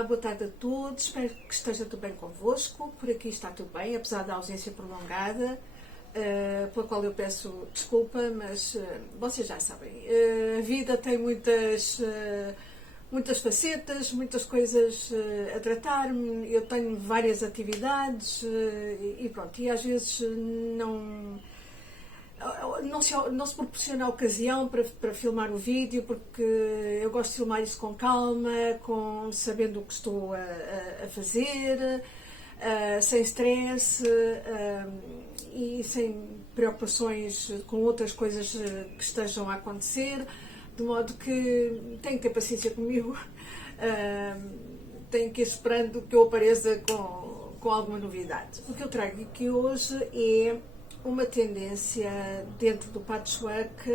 Olá, boa tarde a todos, espero que esteja tudo bem convosco. Por aqui está tudo bem, apesar da ausência prolongada, pela qual eu peço desculpa, mas vocês já sabem, a vida tem muitas facetas, muitas coisas a tratar-me, eu tenho várias atividades e pronto, e às vezes não se proporciona a ocasião para filmar o vídeo, porque eu gosto de filmar isso com calma, sabendo o que estou a fazer, sem stress e sem preocupações com outras coisas que estejam a acontecer, de modo que tenho que ter paciência comigo, tenho que ir esperando que eu apareça com alguma novidade. O que eu trago aqui hoje é uma tendência dentro do patchwork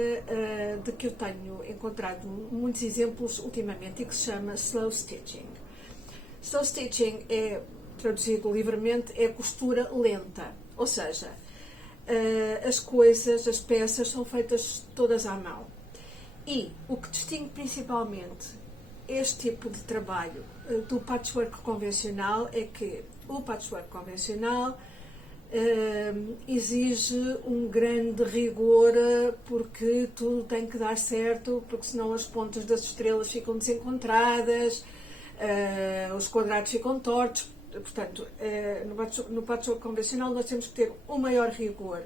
de que eu tenho encontrado muitos exemplos ultimamente e que se chama slow stitching. Slow stitching é, traduzido livremente, é costura lenta, ou seja, as peças são feitas todas à mão. E o que distingue principalmente este tipo de trabalho do patchwork convencional é que o patchwork convencional exige um grande rigor, porque tudo tem que dar certo, porque senão as pontas das estrelas ficam desencontradas, os quadrados ficam tortos. Portanto, no patchwork convencional nós temos que ter um maior rigor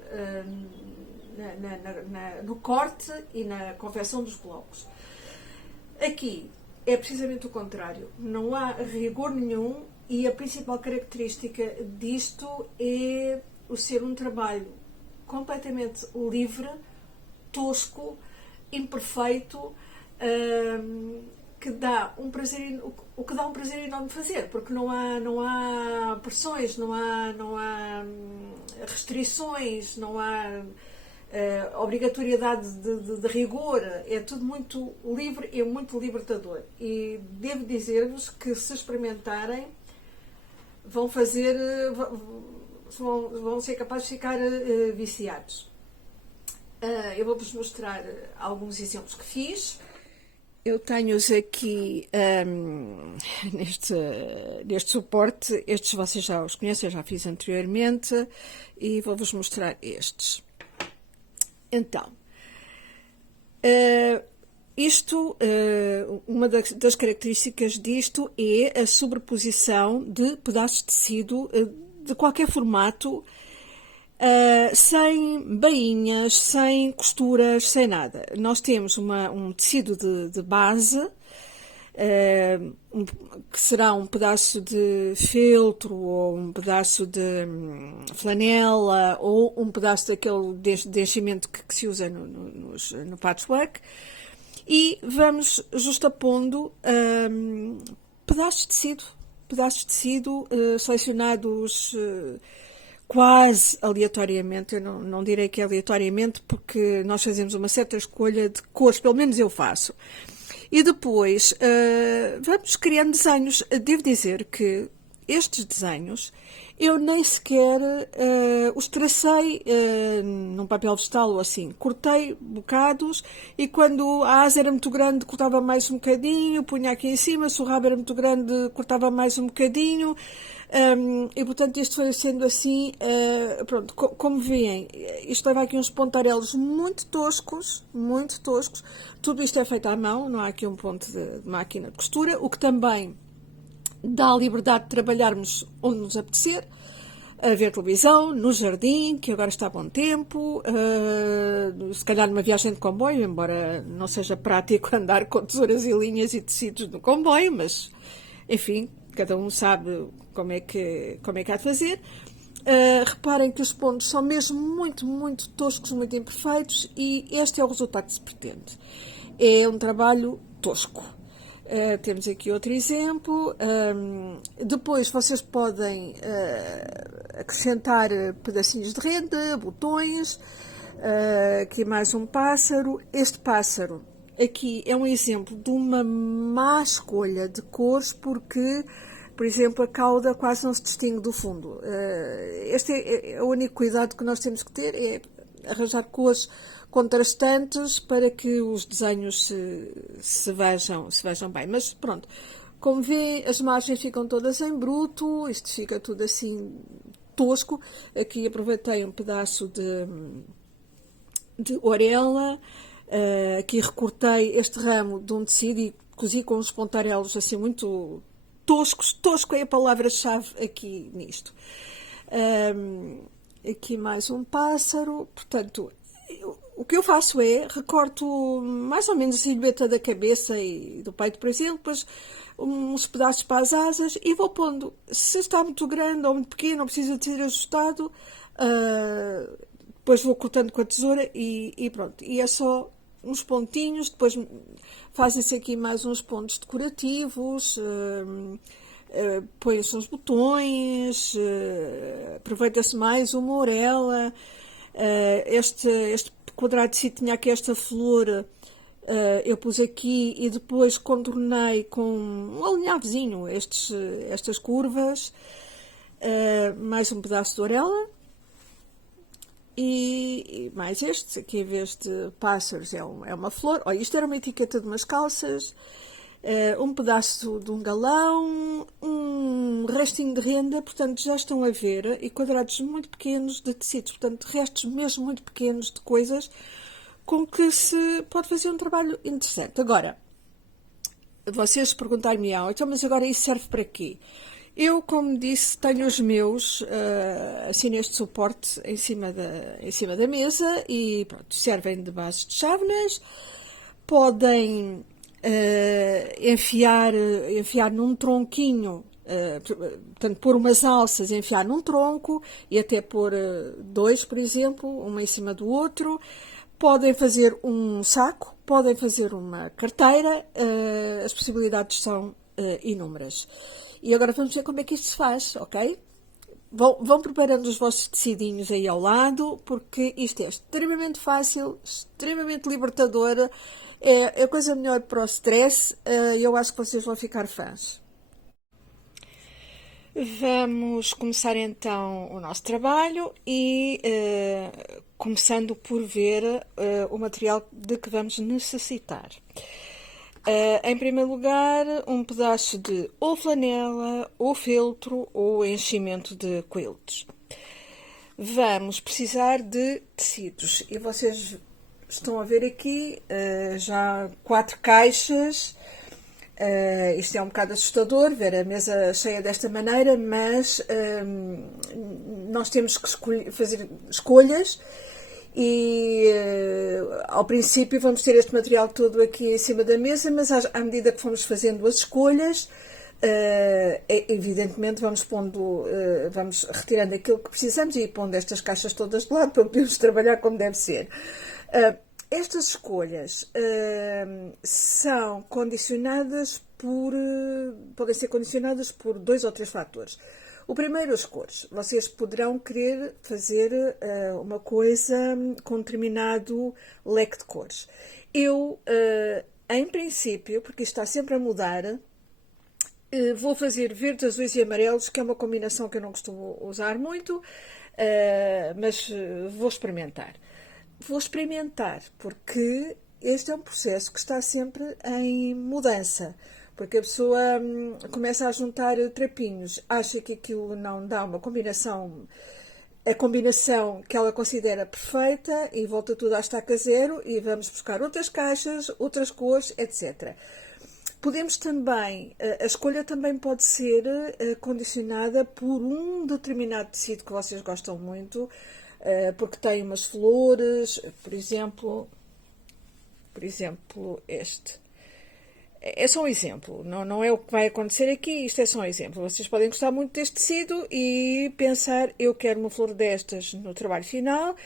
no corte e na confecção dos blocos. Aqui é precisamente o contrário, não há rigor nenhum. E a principal característica disto é o ser um trabalho completamente livre, tosco, imperfeito, que dá um prazer, o que dá um prazer enorme fazer, porque não há pressões, não há restrições, não há obrigatoriedade de rigor, é tudo muito livre, é muito libertador. E devo dizer-vos que, se experimentarem, vão ser capazes de ficar viciados. Eu vou-vos mostrar alguns exemplos que fiz. Eu tenho-os aqui neste suporte. Estes vocês já os conhecem, eu já fiz anteriormente, e vou-vos mostrar estes. Então, uma das características disto é a sobreposição de pedaços de tecido de qualquer formato, sem bainhas, sem costuras, sem nada. Nós temos um tecido de base, que será um pedaço de feltro, ou um pedaço de flanela, ou um pedaço daquele de enchimento que se usa no patchwork. E vamos justapondo pedaços de tecido selecionados quase aleatoriamente. Eu não direi que é aleatoriamente, porque nós fazemos uma certa escolha de cores, pelo menos eu faço. E depois vamos criando desenhos. Devo dizer que estes desenhos eu nem sequer os tracei num papel vegetal ou assim. Cortei bocados, e quando a asa era muito grande cortava mais um bocadinho, punha aqui em cima. Se o rabo era muito grande cortava mais um bocadinho, e portanto isto foi sendo assim. Pronto, como veem, isto leva aqui uns pontarelos muito toscos. Tudo isto é feito à mão, não há aqui um ponto de máquina de costura, o que também dá a liberdade de trabalharmos onde nos apetecer, a ver televisão, no jardim, que agora está a bom tempo, se calhar numa viagem de comboio, embora não seja prático andar com tesouras e linhas e tecidos no comboio, mas, enfim, cada um sabe como é que há de fazer. Reparem que os pontos são mesmo muito, muito toscos, muito imperfeitos, e este é o resultado que se pretende. É um trabalho tosco. Temos aqui outro exemplo. Depois vocês podem acrescentar pedacinhos de renda, botões, aqui mais um pássaro. Este pássaro aqui é um exemplo de uma má escolha de cores, porque, por exemplo, a cauda quase não se distingue do fundo. Este é o único cuidado que nós temos que ter, é arranjar cores contrastantes para que os desenhos se vejam bem. Mas pronto, Como vê, as margens ficam todas em bruto, isto fica tudo assim tosco. Aqui aproveitei um pedaço de orelha, aqui recortei este ramo de um tecido e cozi com uns pontarelos assim muito toscos. Tosco é a palavra-chave aqui nisto. Aqui mais um pássaro, portanto, o que eu faço é recorto mais ou menos a silhueta da cabeça e do peito, por exemplo, depois uns pedaços para as asas e vou pondo. Se está muito grande ou muito pequeno, ou precisa de ser ajustado, depois vou cortando com a tesoura e pronto. E é só uns pontinhos, depois fazem-se aqui mais uns pontos decorativos, põe-se uns botões, aproveita-se mais uma orelha. Este quadrado de tecido tinha aqui esta flor, eu pus aqui e depois contornei com um alinhadozinho estas curvas, mais um pedaço de orelha. E mais este, aqui em vez de pássaros é uma flor. Olha, isto era uma etiqueta de umas calças, um pedaço de um galão, um restinho de renda, portanto já estão a ver, e quadrados muito pequenos de tecidos, portanto restos mesmo muito pequenos de coisas com que se pode fazer um trabalho interessante. Agora, vocês perguntarem-me, então, mas agora isso serve para quê? Eu, como disse, tenho os meus assim neste suporte em cima da mesa e pronto, servem de bases de chávenas. Podem enfiar num tronquinho, portanto, pôr umas alças, enfiar num tronco e até pôr dois, por exemplo, um em cima do outro. Podem fazer um saco, podem fazer uma carteira, as possibilidades são inúmeras. E agora vamos ver como é que isto se faz, ok? Vão preparando os vossos tecidinhos aí ao lado, porque isto é extremamente fácil, extremamente libertador, é a coisa melhor para o stress, eu acho que vocês vão ficar fãs. Vamos começar então o nosso trabalho e começando por ver o material de que vamos necessitar. Em primeiro lugar, um pedaço de ou flanela, ou feltro, ou enchimento de quilts. Vamos precisar de tecidos. E vocês estão a ver aqui já 4 caixas. Isto é um bocado assustador, ver a mesa cheia desta maneira, mas nós temos que fazer escolhas. E ao princípio vamos ter este material todo aqui em cima da mesa, mas à medida que fomos fazendo as escolhas, evidentemente vamos vamos retirando aquilo que precisamos e pondo estas caixas todas de lado para podermos trabalhar como deve ser. Estas escolhas são condicionadas podem ser condicionadas por 2 ou 3 fatores. O primeiro, as cores. Vocês poderão querer fazer uma coisa com um determinado leque de cores. Eu, em princípio, porque isto está sempre a mudar, vou fazer verdes, azuis e amarelos, que é uma combinação que eu não costumo usar muito, mas vou experimentar. Vou experimentar, porque este é um processo que está sempre em mudança. Porque a pessoa começa a juntar trapinhos, acha que aquilo não dá uma combinação, a combinação que ela considera perfeita e volta tudo à estaca zero e vamos buscar outras caixas, outras cores, etc. Podemos também, a escolha também pode ser condicionada por um determinado tecido que vocês gostam muito, porque tem umas flores, por exemplo este. É só um exemplo, não é o que vai acontecer aqui, isto é só um exemplo. Vocês podem gostar muito deste tecido e pensar, eu quero uma flor destas no trabalho final,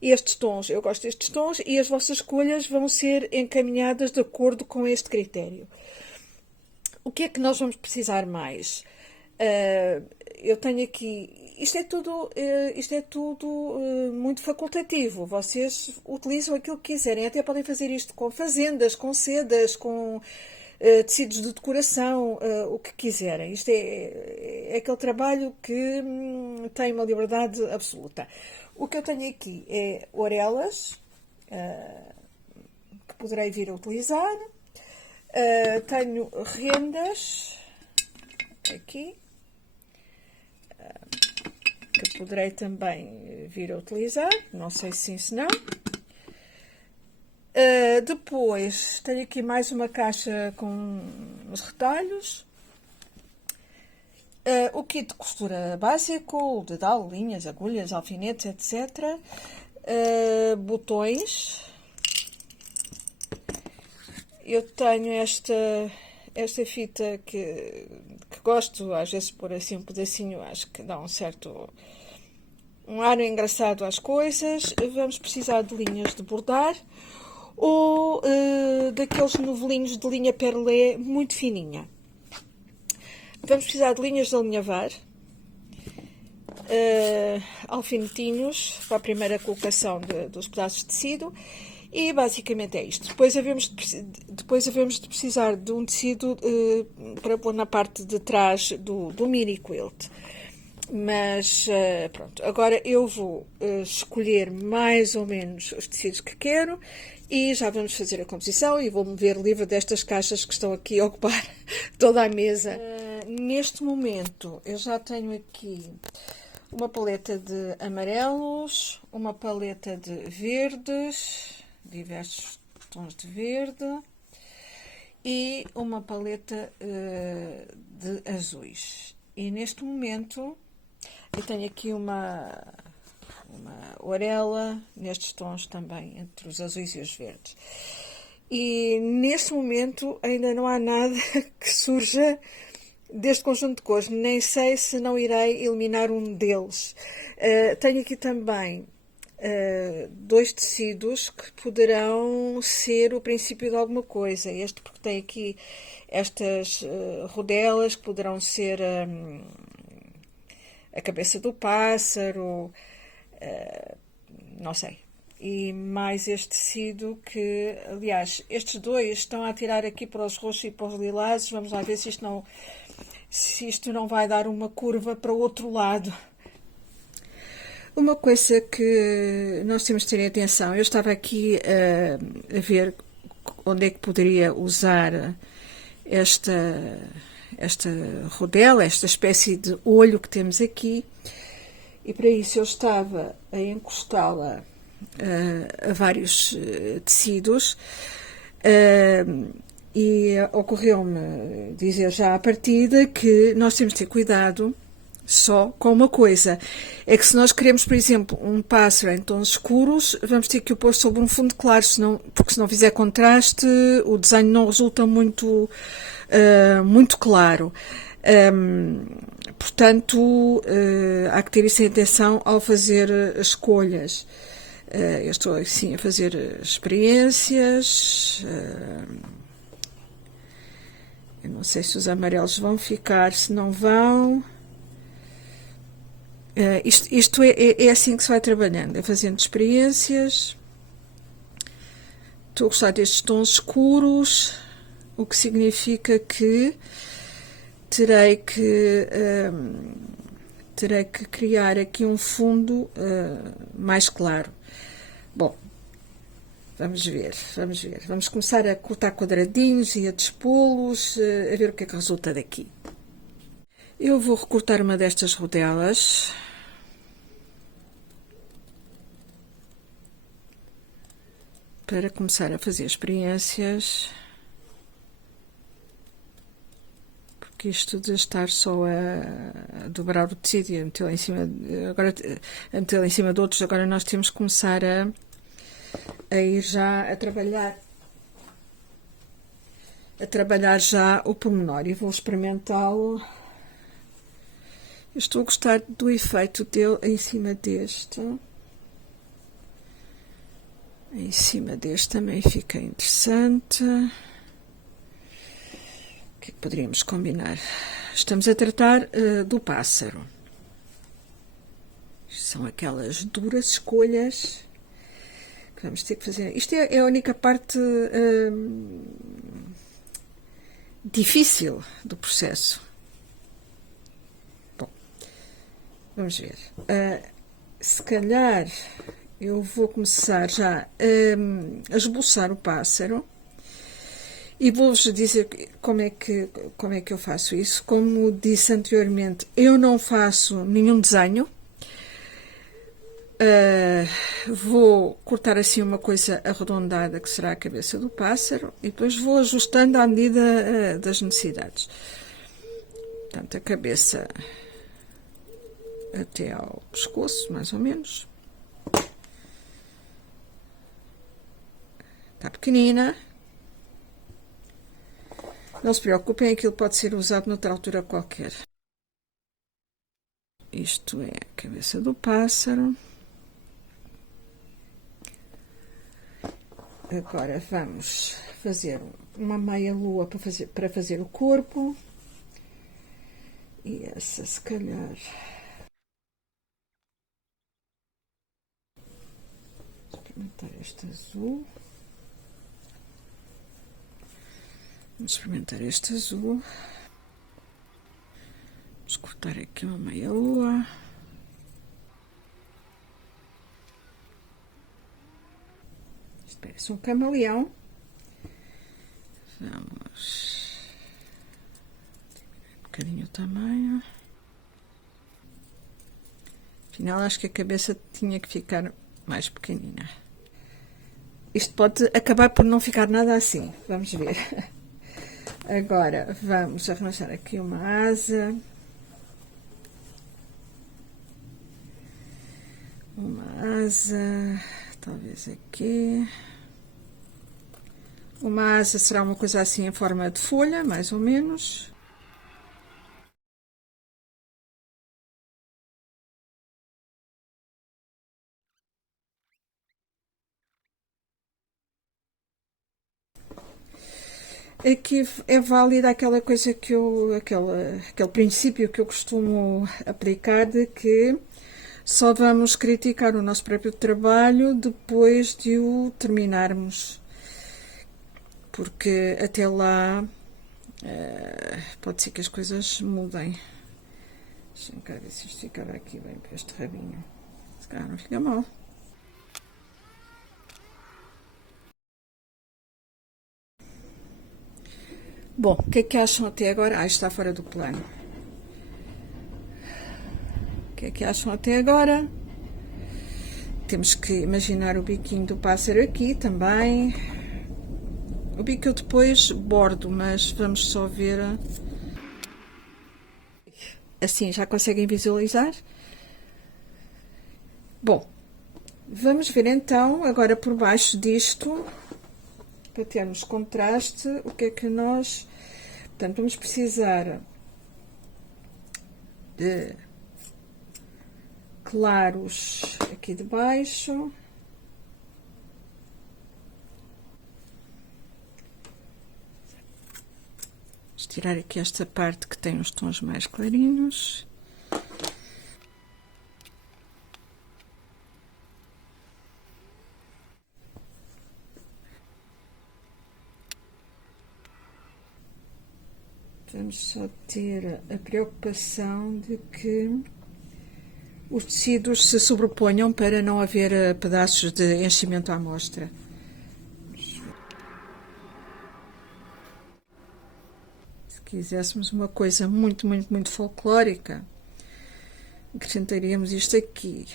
estes tons, eu gosto destes tons, e as vossas escolhas vão ser encaminhadas de acordo com este critério. O que é que nós vamos precisar mais? Eu tenho aqui, isto é tudo muito facultativo, vocês utilizam aquilo que quiserem, até podem fazer isto com fazendas, com sedas, com tecidos de decoração, o que quiserem. Isto é aquele trabalho que tem uma liberdade absoluta. O que eu tenho aqui é orelhas, que poderei vir a utilizar, tenho rendas, aqui, que poderei também vir a utilizar, não sei se sim, se não. Depois tenho aqui mais uma caixa com os retalhos. O kit de costura básico, dedal, linhas, agulhas, alfinetes, etc. Botões. Eu tenho esta fita que gosto às vezes de pôr assim um pedacinho, acho que dá um ar engraçado às coisas. Vamos precisar de linhas de bordar ou daqueles novelinhos de linha perlé muito fininha. Vamos precisar de linhas de alinhavar, alfinetinhos para a primeira colocação dos pedaços de tecido e basicamente é isto. Depois havemos de precisar de um tecido para pôr na parte de trás do mini quilt. Mas pronto, agora eu vou escolher mais ou menos os tecidos que quero e já vamos fazer a composição e vou-me ver livre destas caixas que estão aqui a ocupar toda a mesa. Neste momento eu já tenho aqui uma paleta de amarelos, uma paleta de verdes, diversos tons de verde e uma paleta de azuis. E neste momento eu tenho aqui uma orelha nestes tons também, entre os azuis e os verdes. E neste momento ainda não há nada que surja deste conjunto de cores. Nem sei se não irei eliminar um deles. Tenho aqui também dois tecidos que poderão ser o princípio de alguma coisa. Este porque tem aqui estas rodelas que poderão ser a cabeça do pássaro, não sei. E mais este tecido que, aliás, estes dois estão a tirar aqui para os roxos e para os lilazes. Vamos lá ver se isto não vai dar uma curva para o outro lado. Uma coisa que nós temos de ter atenção, eu estava aqui a ver onde é que poderia usar esta rodela, esta espécie de olho que temos aqui, e para isso eu estava a encostá-la a vários tecidos e ocorreu-me dizer já à partida que nós temos de ter cuidado só com uma coisa, é que se nós queremos, por exemplo, um pássaro em tons escuros, vamos ter que o pôr sobre um fundo claro, porque se não fizer contraste, o desenho não resulta muito claro. Portanto, há que ter isso em atenção ao fazer escolhas. Eu estou assim a fazer experiências. Eu não sei se os amarelos vão ficar, se não vão. Isto é assim que se vai trabalhando, é fazendo experiências. Estou a gostar destes tons escuros, o que significa que terei que criar aqui um fundo mais claro. Bom, vamos ver. Vamos começar a cortar quadradinhos e a dispô-los, a ver o que é que resulta daqui. Eu vou recortar uma destas rodelas. Para começar a fazer experiências. Porque isto de estar só a dobrar o tecido e a metê-lo em cima, de outros, agora nós temos que começar a ir já a trabalhar já o pormenor, e vou experimentá-lo. Eu estou a gostar do efeito dele em cima deste. Em cima deste também fica interessante. O que é que poderíamos combinar? Estamos a tratar do pássaro. São aquelas duras escolhas que vamos ter que fazer. Isto é a única parte difícil do processo. Bom, vamos ver. Se calhar eu vou começar já a esboçar o pássaro E vou-vos dizer como é que eu faço isso. Como disse anteriormente, eu não faço nenhum desenho. Vou cortar assim uma coisa arredondada que será a cabeça do pássaro e depois vou ajustando à medida das necessidades. Portanto, a cabeça até ao pescoço, mais ou menos. Está pequenina. Não se preocupem, aquilo pode ser usado noutra altura qualquer. Isto é a cabeça do pássaro. Agora vamos fazer uma meia lua para fazer o corpo. E essa, se calhar. Vou experimentar este azul. Vamos experimentar este azul. Vamos cortar aqui uma meia lua. Isto parece um camaleão. Vamos diminuir um bocadinho o tamanho. Afinal, acho que a cabeça tinha que ficar mais pequenina. Isto pode acabar por não ficar nada assim. Vamos ver. Agora, vamos arranjar aqui uma asa. Uma asa, talvez aqui. Uma asa será uma coisa assim em forma de folha, mais ou menos. Aqui é válida aquela coisa que aquele princípio que eu costumo aplicar de que só vamos criticar o nosso próprio trabalho depois de o terminarmos. Porque até lá pode ser que as coisas mudem. Deixa-me cá ver se isto ficava aqui bem para este rabinho. Se calhar não fica mal. Bom, o que é que acham até agora? Ah, está fora do plano. O que é que acham até agora? Temos que imaginar o biquinho do pássaro aqui também. O bico eu depois bordo, mas vamos só ver. Assim, já conseguem visualizar? Bom, vamos ver então, agora por baixo disto, para termos contraste, o que é que nós... Portanto, vamos precisar de claros aqui de baixo. Vamos tirar aqui esta parte que tem os tons mais clarinhos. Vamos só ter a preocupação de que os tecidos se sobreponham para não haver pedaços de enchimento à amostra. Se quiséssemos uma coisa muito, muito, muito folclórica, acrescentaríamos isto aqui.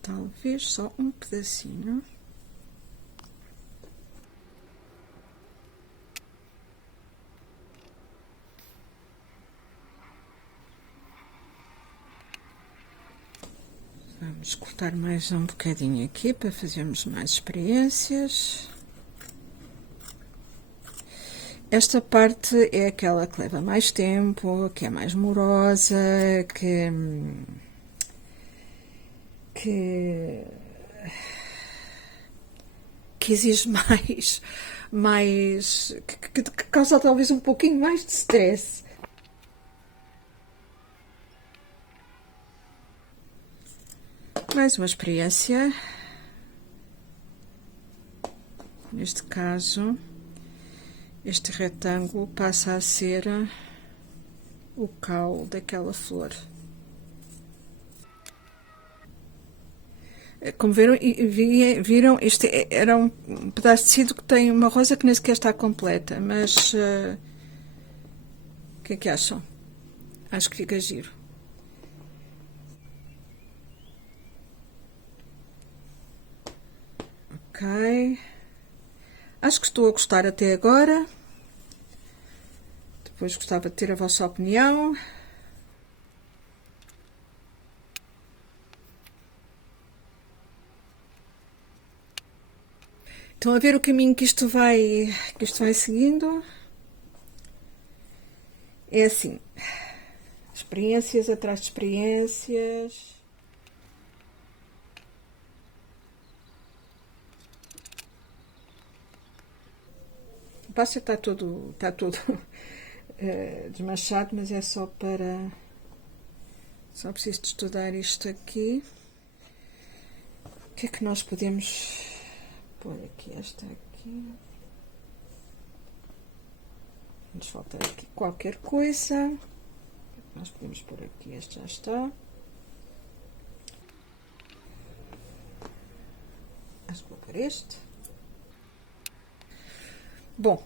Talvez só um pedacinho. Vamos cortar mais um bocadinho aqui para fazermos mais experiências. Esta parte é aquela que leva mais tempo, que é mais morosa, que exige que causa talvez um pouquinho mais de stress. Mais uma experiência. Neste caso, este retângulo passa a ser o caule daquela flor. Como viram, isto era um pedaço de tecido que tem uma rosa que nem sequer está completa, mas o que é que acham? Acho que fica giro. Ok. Acho que estou a gostar até agora. Depois gostava de ter a vossa opinião. Estão a ver o caminho que isto vai seguindo? É assim, experiências atrás de experiências. O pássaro está todo desmanchado, mas é só para... Só preciso de estudar isto aqui. O que é que nós podemos pôr aqui? Esta aqui. Nos falta aqui qualquer coisa. O que é que nós podemos pôr aqui? Este já está. Acho que vou pôr este. Bom,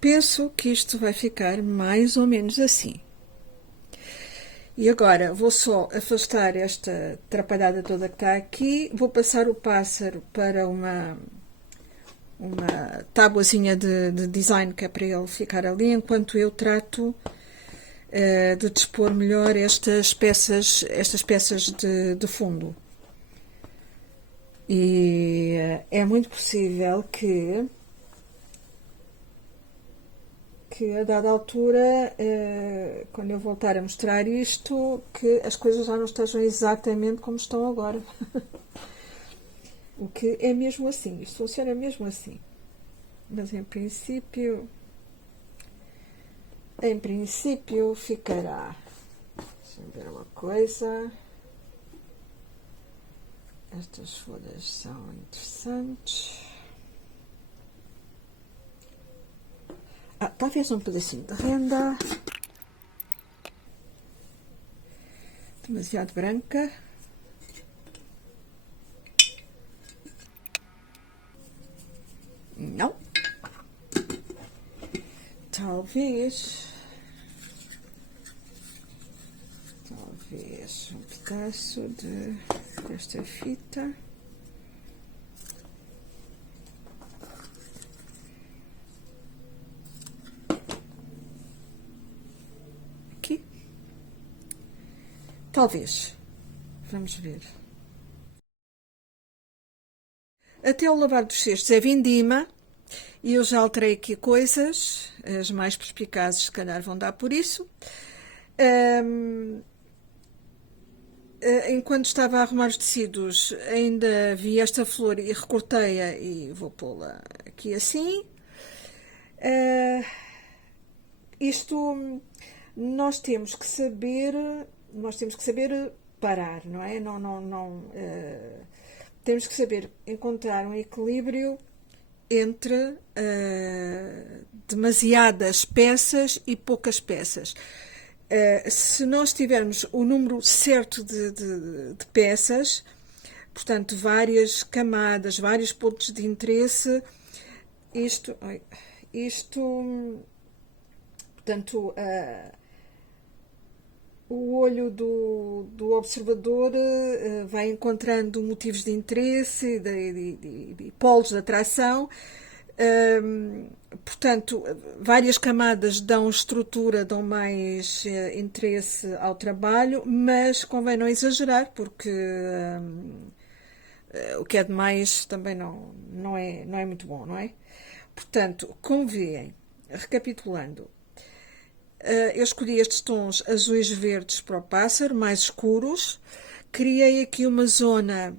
penso que isto vai ficar mais ou menos assim. E agora vou só afastar esta atrapalhada toda que está aqui. Vou passar o pássaro para uma tabuazinha de design que é para ele ficar ali, enquanto eu trato de dispor melhor estas peças de fundo. E é muito possível que a dada altura, quando eu voltar a mostrar isto, que as coisas já não estejam exatamente como estão agora. O que é mesmo assim, isto funciona mesmo assim. Mas em princípio ficará. Deixa-me ver uma coisa. Estas folhas são interessantes. Talvez um pedacinho de renda. Demasiado branca. Não. Talvez um pedaço desta fita. Aqui. Talvez. Vamos ver. Até o lavar dos cestos é vindima. E eu já alterei aqui coisas. As mais perspicazes, se calhar, vão dar por isso. Enquanto estava a arrumar os tecidos, ainda vi esta flor e recortei-a e vou pô-la aqui assim. Isto nós temos que saber parar, não é? Temos que saber encontrar um equilíbrio entre demasiadas peças e poucas peças. Se nós tivermos o número certo de peças, portanto, várias camadas, vários pontos de interesse, portanto, o olho do observador vai encontrando motivos de interesse e polos de atração. Portanto, várias camadas dão estrutura, dão mais interesse ao trabalho, mas convém não exagerar, porque o que é demais também não é muito bom, não é? Portanto, convém, recapitulando, eu escolhi estes tons azuis verdes para o pássaro, mais escuros, criei aqui uma zona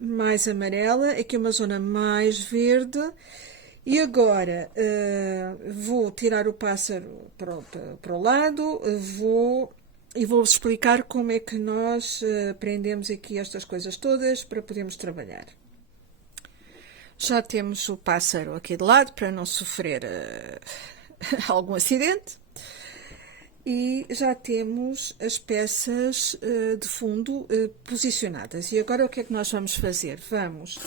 mais amarela, aqui uma zona mais verde. E agora vou tirar o pássaro para o lado, vou-vos explicar como é que nós prendemos aqui estas coisas todas para podermos trabalhar. Já temos o pássaro aqui de lado para não sofrer algum acidente. e já temos as peças de fundo posicionadas. E agora o que é que nós vamos fazer? Vamos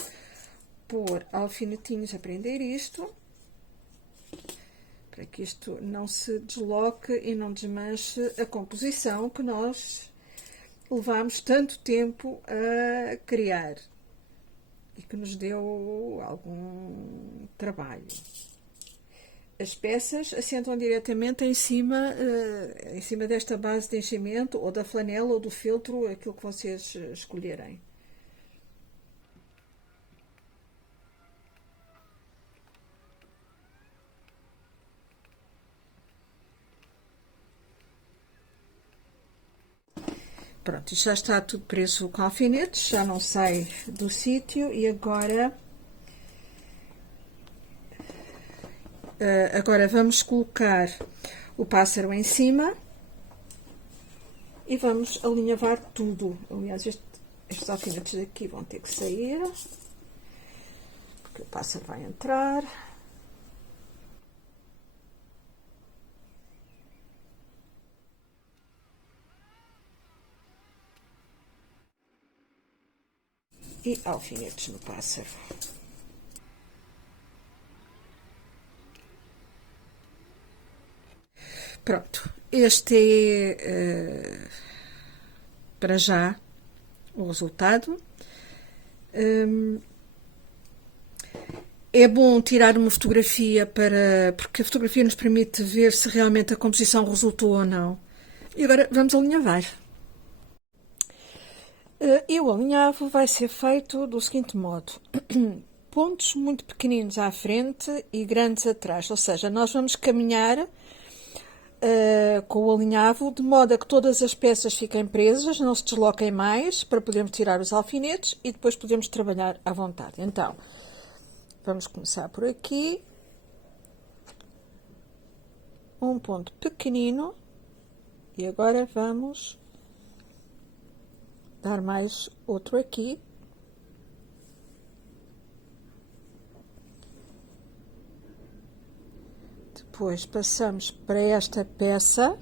pôr alfinetinhos a prender isto, para que isto não se desloque e não desmanche a composição que nós levámos tanto tempo a criar e que nos deu algum trabalho. As peças assentam diretamente em cima desta base de enchimento, ou da flanela, ou do feltro, aquilo que vocês escolherem. Pronto, isto já está tudo preso com alfinetes, já não sai do sítio e agora vamos colocar o pássaro em cima e vamos alinhavar tudo. Aliás, estes alfinetes daqui vão ter que sair, porque o pássaro vai entrar. E alfinetes no pássaro. Pronto, este é para já o resultado. É bom tirar uma fotografia porque a fotografia nos permite ver se realmente a composição resultou ou não. E agora vamos alinhavar. E o alinhavo vai ser feito do seguinte modo: pontos muito pequeninos à frente e grandes atrás, ou seja, nós vamos caminhar com o alinhavo de modo a que todas as peças fiquem presas, não se desloquem mais, para podermos tirar os alfinetes e depois podemos trabalhar à vontade. Então, vamos começar por aqui, um ponto pequenino, e agora vamos dar mais outro aqui. Depois passamos para esta peça,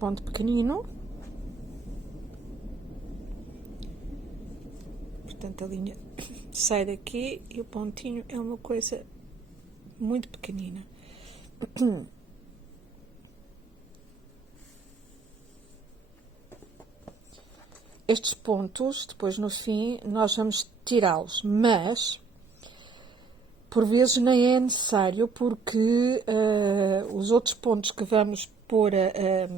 ponto pequenino, portanto a linha sai daqui e o pontinho é uma coisa muito pequenina. Estes pontos, depois no fim, nós vamos tirá-los, mas por vezes nem é necessário, porque os outros pontos que vamos pôr a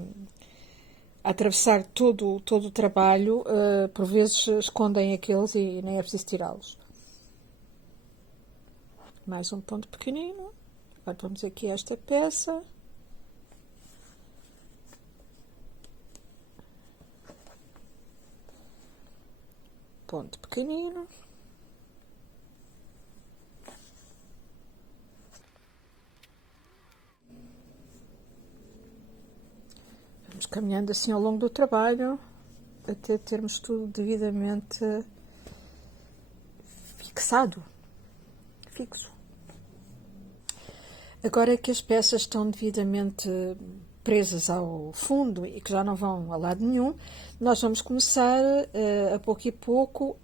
atravessar todo o trabalho, por vezes escondem aqueles e nem é preciso tirá-los. Mais um ponto pequenino. Agora vamos aqui a esta peça. Ponto pequenino. Vamos caminhando assim ao longo do trabalho até termos tudo devidamente fixo. Agora que as peças estão devidamente presas ao fundo e que já não vão a lado nenhum, nós vamos começar a pouco e pouco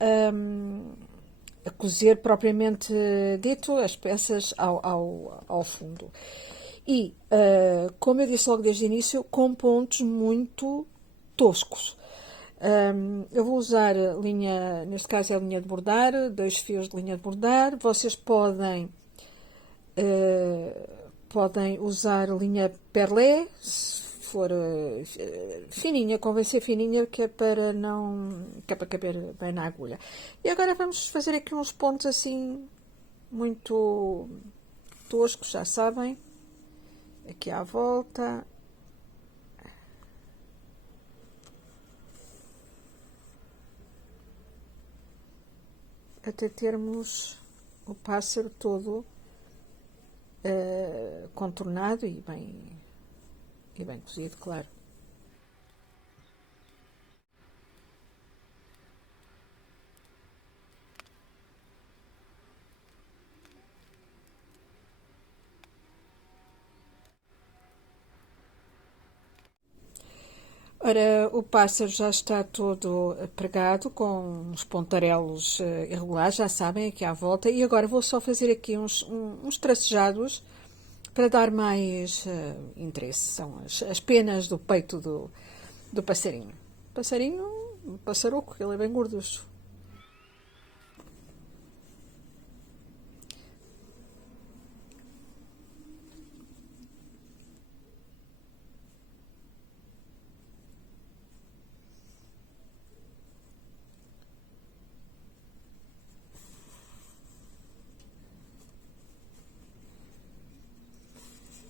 a cozer propriamente dito as peças ao fundo. E, como eu disse logo desde o início, com pontos muito toscos. Eu vou usar linha, neste caso é a linha de bordar, 2 fios de linha de bordar. Vocês podem usar linha perlé, se for fininha, convém ser fininha, que é para caber bem na agulha. E agora vamos fazer aqui uns pontos assim muito toscos, já sabem, aqui à volta. Até termos o pássaro todo contornado e bem cozido, claro. Ora, o pássaro já está todo pregado com uns pontarelos irregulares, já sabem, aqui à volta. E agora vou só fazer aqui uns tracejados para dar mais interesse. São as penas do peito do passarinho. Passarinho, passaroco, ele é bem gorducho.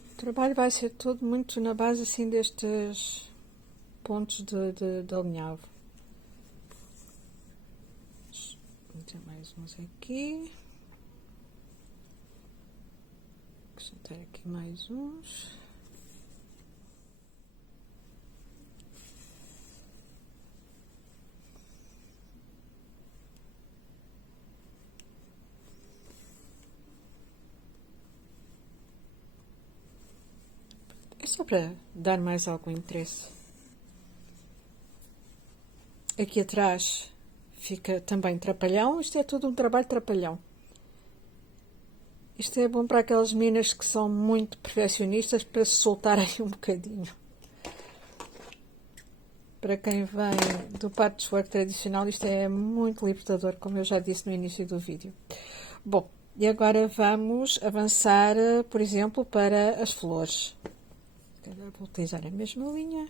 O trabalho vai ser todo muito na base assim destes pontos de alinhavo. Vou ter mais uns aqui. Acrescentar aqui mais uns. É só para dar mais algum interesse. Aqui atrás fica também trapalhão. Isto é tudo um trabalho trapalhão. Isto é bom para aquelas meninas que são muito perfeccionistas para se soltarem um bocadinho. Para quem vem do patchwork tradicional, isto é muito libertador, como eu já disse no início do vídeo. Bom, e agora vamos avançar, por exemplo, para as flores. Agora vou utilizar a mesma linha.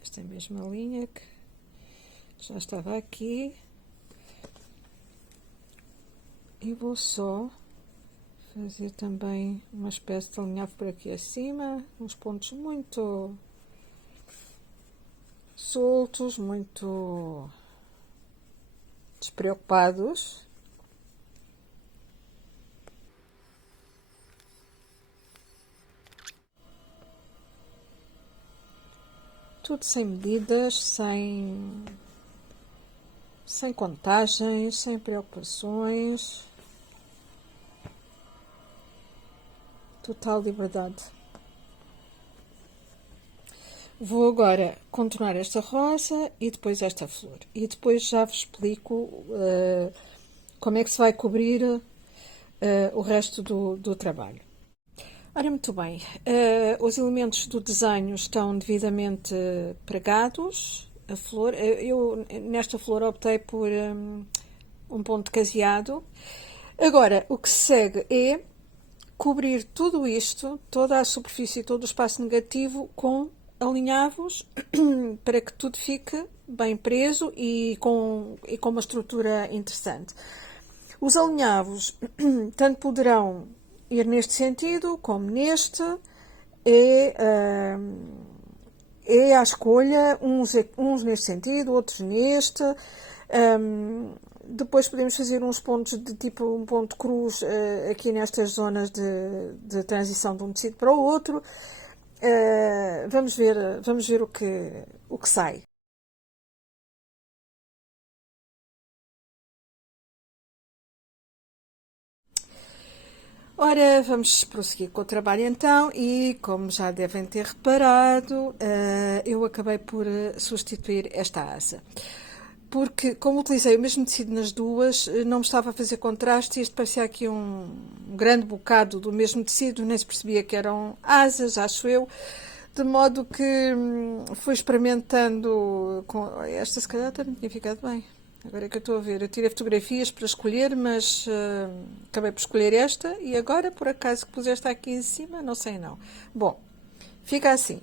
Esta é a mesma linha que já estava aqui. E vou só fazer também uma espécie de alinhavo por aqui acima, uns pontos muito soltos, muito despreocupados. Tudo sem medidas, sem contagens, sem preocupações. Total liberdade. Vou agora contornar esta rosa e depois esta flor. E depois já vos explico como é que se vai cobrir o resto do trabalho. Ora, muito bem. Os elementos do desenho estão devidamente pregados. A flor, eu nesta flor optei por um ponto caseado. Agora, o que se segue é cobrir tudo isto, toda a superfície, todo o espaço negativo com alinhavos para que tudo fique bem preso e com uma estrutura interessante. Os alinhavos tanto poderão ir neste sentido como neste, é à escolha, uns neste sentido, outros neste. Depois podemos fazer uns pontos de tipo um ponto cruz aqui nestas zonas de transição de um tecido para o outro. Vamos ver o que sai. Ora, vamos prosseguir com o trabalho então e, como já devem ter reparado, eu acabei por substituir esta asa. Porque, como utilizei o mesmo tecido nas duas, não me estava a fazer contraste e isto parecia aqui um grande bocado do mesmo tecido, nem se percebia que eram asas, acho eu. De modo que fui experimentando com esta, se calhar também tinha ficado bem. Agora é que eu estou a ver, eu tirei fotografias para escolher, mas acabei por escolher esta e agora, por acaso, que pus esta aqui em cima, não sei não. Bom, fica assim.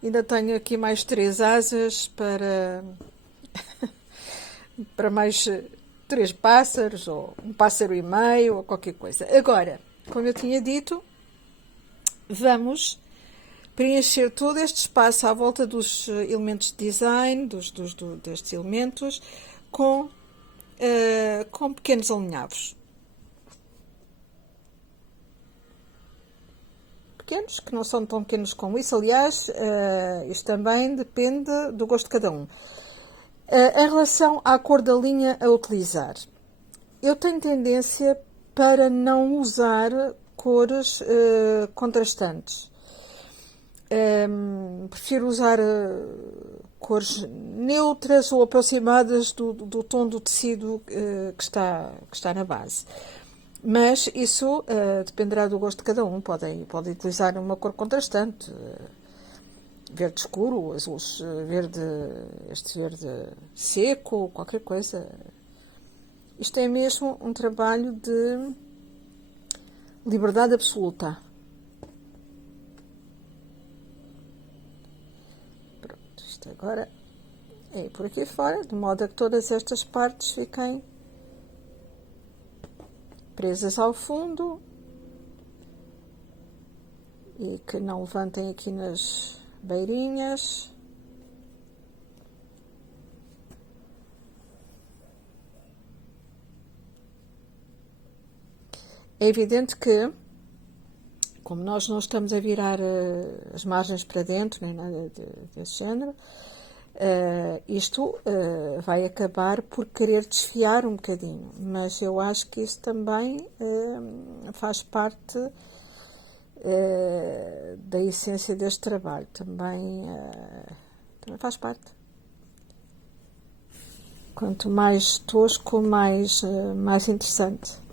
Ainda tenho aqui mais 3 asas para mais 3 pássaros, ou um pássaro e meio, ou qualquer coisa. Agora, como eu tinha dito, vamos preencher todo este espaço à volta dos elementos de design, destes elementos, com pequenos alinhavos. Pequenos, que não são tão pequenos como isso. Aliás, isto também depende do gosto de cada um. Em relação à cor da linha a utilizar, eu tenho tendência para não usar cores contrastantes. Prefiro usar cores neutras ou aproximadas do tom do tecido que está na base. Mas isso dependerá do gosto de cada um. Podem utilizar uma cor contrastante, verde escuro, azul, verde, este verde seco, qualquer coisa. Isto é mesmo um trabalho de liberdade absoluta. Pronto, isto agora é por aqui fora, de modo a que todas estas partes fiquem presas ao fundo e que não levantem aqui nas beirinhas. É evidente que, como nós não estamos a virar as margens para dentro, nem nada desse género, isto vai acabar por querer desfiar um bocadinho, mas eu acho que isso também faz parte da essência deste trabalho, também faz parte. Quanto mais tosco, mais interessante.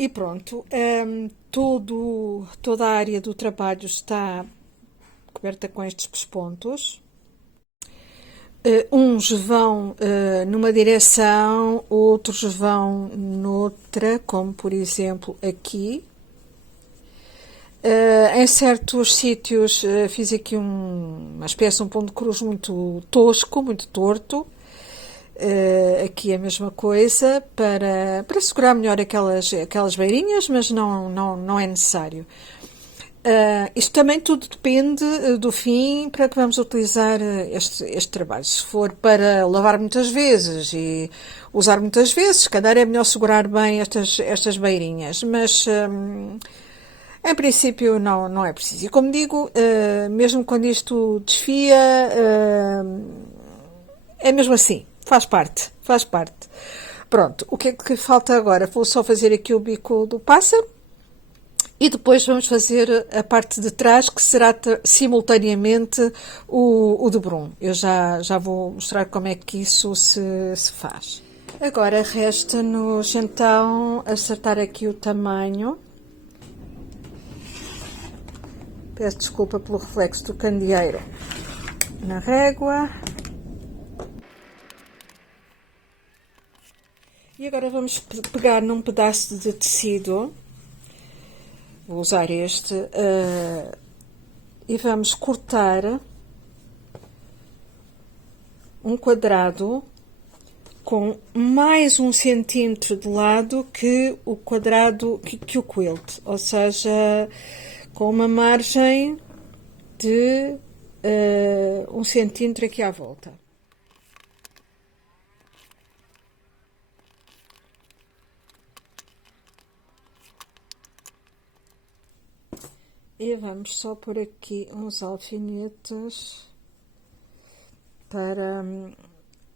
E pronto, toda a área do trabalho está coberta com estes pespontos. Uns vão numa direção, outros vão noutra, como por exemplo aqui. Em certos sítios fiz aqui uma espécie de um ponto de cruz muito tosco, muito torto. Aqui a mesma coisa para segurar melhor aquelas beirinhas, mas não é necessário. Isto também tudo depende do fim para que vamos utilizar este trabalho. Se for para lavar muitas vezes e usar muitas vezes, se calhar é melhor segurar bem estas beirinhas, mas em princípio não é preciso. E como digo, mesmo quando isto desfia, é mesmo assim. Faz parte. Pronto, o que é que falta agora? Vou só fazer aqui o bico do pássaro e depois vamos fazer a parte de trás, que será simultaneamente o de Brum. Eu já vou mostrar como é que isso se faz. Agora resta-nos então acertar aqui o tamanho. Peço desculpa pelo reflexo do candeeiro na régua. E agora vamos pegar num pedaço de tecido, vou usar este, e vamos cortar um quadrado com mais 1 centímetro de lado que o quadrado, que o quilt, ou seja, com uma margem de 1 centímetro aqui à volta. E vamos só pôr aqui uns alfinetes para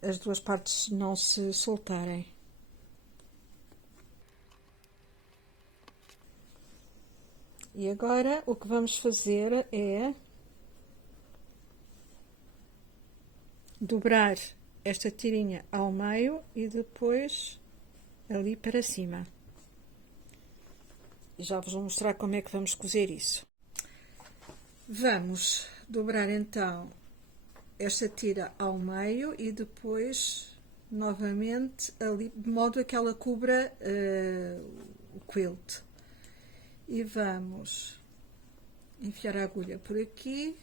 as duas partes não se soltarem. E agora o que vamos fazer é dobrar esta tirinha ao meio e depois ali para cima. E já vos vou mostrar como é que vamos cozer isso. Vamos dobrar então esta tira ao meio e depois novamente ali, de modo a que ela cubra o quilt. E vamos enfiar a agulha por aqui,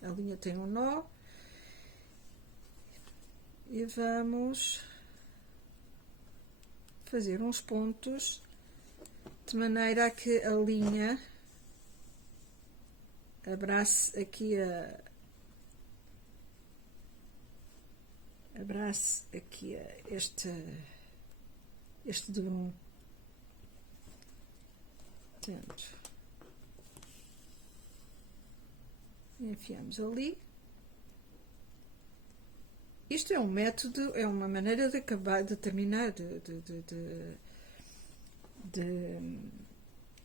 a linha tem um nó, e vamos fazer uns pontos de maneira a que a linha abrace aqui este drum. Portanto, Enfiamos ali. Isto é um método, é uma maneira de acabar, de terminar,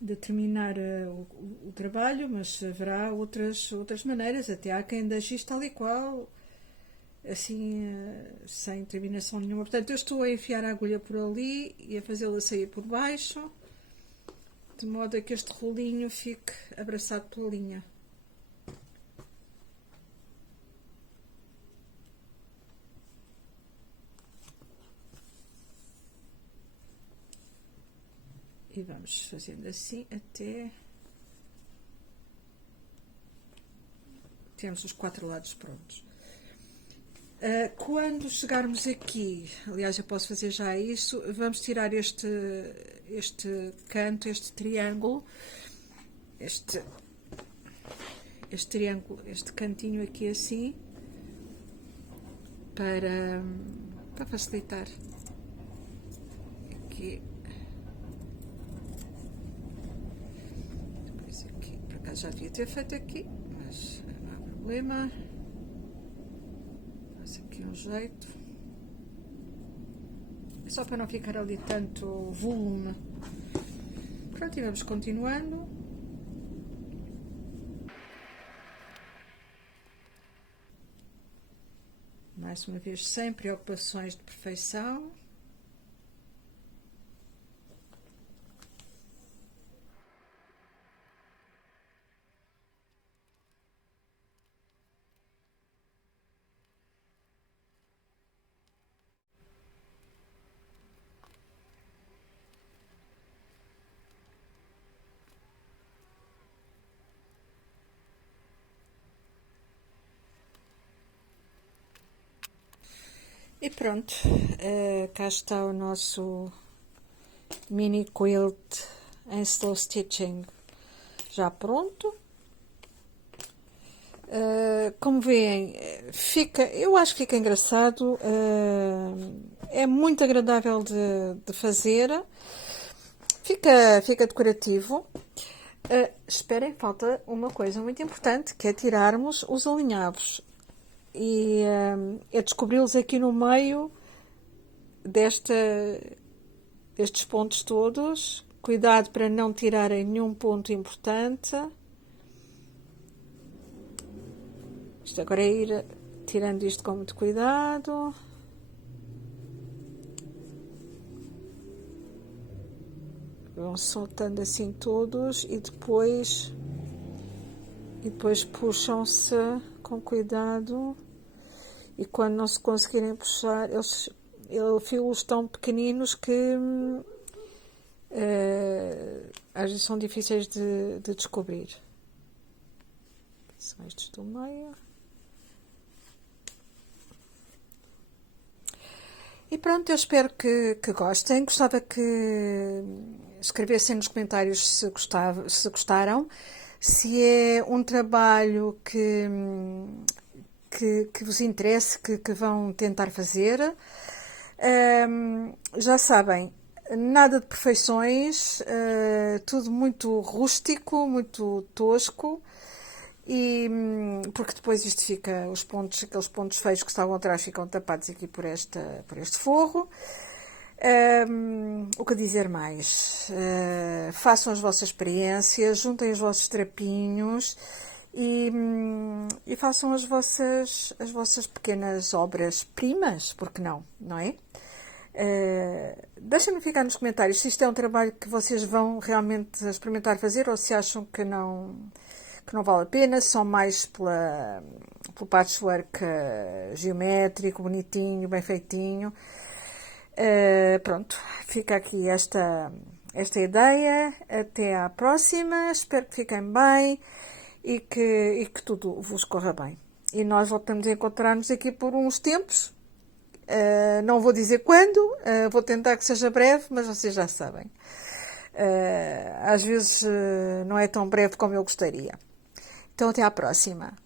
de terminar o trabalho, mas haverá outras maneiras, até há quem deixe isto tal e qual, assim, sem terminação nenhuma. Portanto, eu estou a enfiar a agulha por ali e a fazê-la sair por baixo, de modo a que este rolinho fique abraçado pela linha. E vamos fazendo assim até temos os 4 lados prontos. Quando chegarmos aqui, aliás, eu posso fazer já isso, vamos tirar este canto, este triângulo, este triângulo, este cantinho aqui assim, para facilitar. Aqui. Depois aqui, por acaso já devia ter feito aqui, mas não há problema. Faço aqui um jeito. É só para não ficar ali tanto volume. Pronto, e vamos continuando. Mais uma vez, sem preocupações de perfeição. E pronto, cá está o nosso mini quilt em slow stitching já pronto. Como veem, eu acho que fica engraçado, é muito agradável de fazer, fica decorativo. Esperem, falta uma coisa muito importante, que é tirarmos os alinhavos e é descobri-los aqui no meio destes pontos todos. Cuidado para não tirarem nenhum ponto importante. Isto agora é ir tirando isto com muito cuidado. Vão soltando assim todos e depois puxam-se com cuidado. E quando não se conseguirem puxar, eles fios tão pequeninos que às vezes são difíceis de descobrir. São estes do meio. E pronto, eu espero que gostem. Gostava que escrevessem nos comentários se gostaram, se é um trabalho que vos interesse, que vão tentar fazer. Já sabem, nada de perfeições, tudo muito rústico, muito tosco. E porque depois isto fica, aqueles pontos feios que estavam atrás ficam tapados aqui por este forro. O que dizer mais? Façam as vossas experiências, juntem os vossos trapinhos e façam as vossas pequenas obras-primas, porque não é? Deixem-me ficar nos comentários se isto é um trabalho que vocês vão realmente experimentar fazer ou se acham que não vale a pena, só mais pelo patchwork geométrico, bonitinho, bem feitinho. Pronto, fica aqui esta ideia. Até à próxima, espero que fiquem bem e que tudo vos corra bem. E nós voltamos a encontrar-nos aqui por uns tempos. Não vou dizer quando, vou tentar que seja breve, mas vocês já sabem. Às vezes não é tão breve como eu gostaria. Então, até à próxima.